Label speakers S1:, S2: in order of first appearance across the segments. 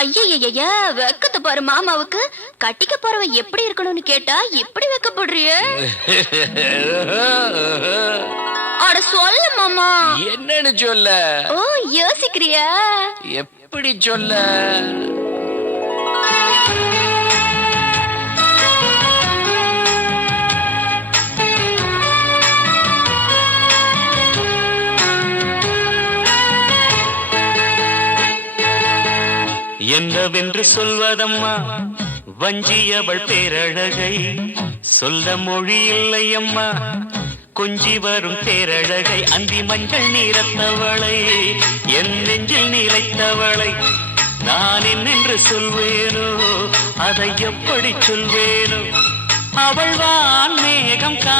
S1: ஐயய்ய வெக்கத்தை பாரு மாமாவுக்கு. கட்டிக்க போறவ எப்படி இருக்கணும்னு கேட்டா இப்படி வெக்கப்படுறிய? அட சொல்லு மாமா.
S2: என்னன்னு சொல்ல?
S1: ஓ யோசிக்கிறியா?
S2: எப்படி சொல்ல?
S3: என்னவென்று சொல்வதம்மா? வஞ்சியவள் பேரழகை சொல்ல மொழி இல்லை அம்மா கொஞ்சி வரும் பேரழகை அந்தி மஞ்சள் நீரத்தவளை என் நெஞ்சில் நீலைத்தவளை. நான் என்னென்று சொல்வேனோ அதை எப்படி சொல்வேனோ? அவள் வான் மேகம் கா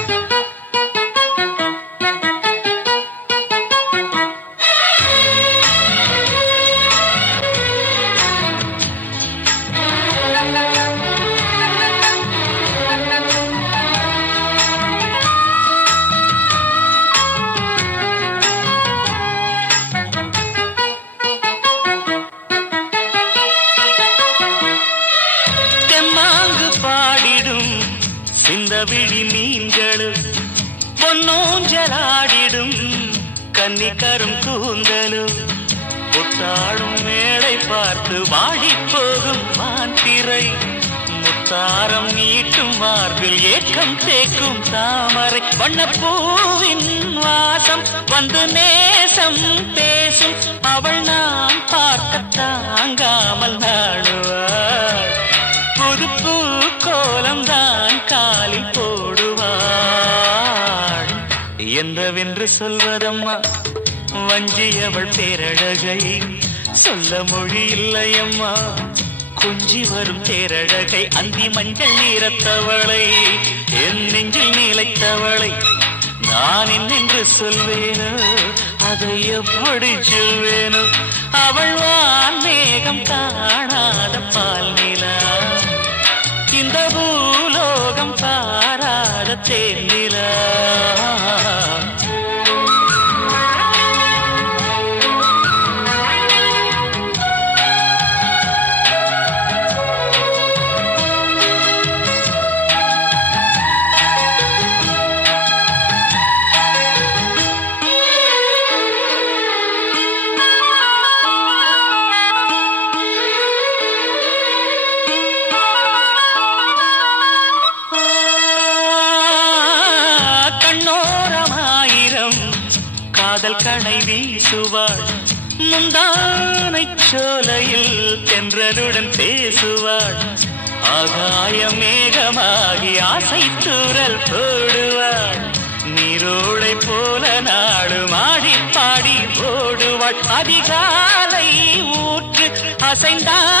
S3: இந்த விழி மீன்களும் பொன்னூஞ்சலாடிடும் கன்னிக்கரும் கூந்தலும் புத்தாடும் மேடை பார்த்து வாழி போகும் மாந்திரை முத்தாரம் நீட்டும் மார்பில் ஏக்கம் தேக்கும் தாமரை. வண்ணப்பூவின் வாசம் வந்து நேசம் பேசும். அவள் நாம் பார்க்க என்றவென்று சொல்வதம்மா. வஞ்சியவள் பேரழகை சொல்ல மொழி இல்லையம்மா கொஞ்சி வரும் தேரழகை அந்தி மஞ்சள் நீரத்தவளை என் நெஞ்சில் நீளைத்தவளை நான் என்னென்று சொல்வேனோ அதை எப்படி சொல்வேனோ. அவள் வான் மேகம் காணாத பால் நிலா. இந்த பூலோகம் பாராத தேனிலா காதல் கடை வீசுவாள். முந்தானை சோலையில் தென்றலுடன் பேசுவாள். ஆகாய மேகமாகி ஆசை தூரல் போடுவாள். நீரோடை போல நாடு மாடி பாடி ஓடுவாள். அதிகாலை ஊற்று அசைந்தாள்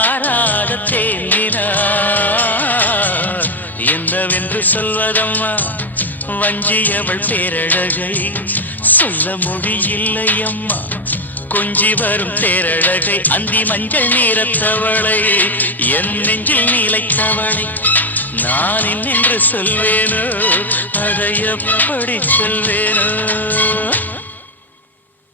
S3: சொல்வதம்மா வஞ்சியவள் பேரழகை சொல்ல மொழி இல்லை அம்மா கொஞ்சி வரும் தேரழகை அந்தி மஞ்சள் நீரத்தவளை என் நெஞ்சில் நீலைத்தவளை நான் என்னென்று சொல்வேனோ? அதை எப்படி சொல்வேனோ?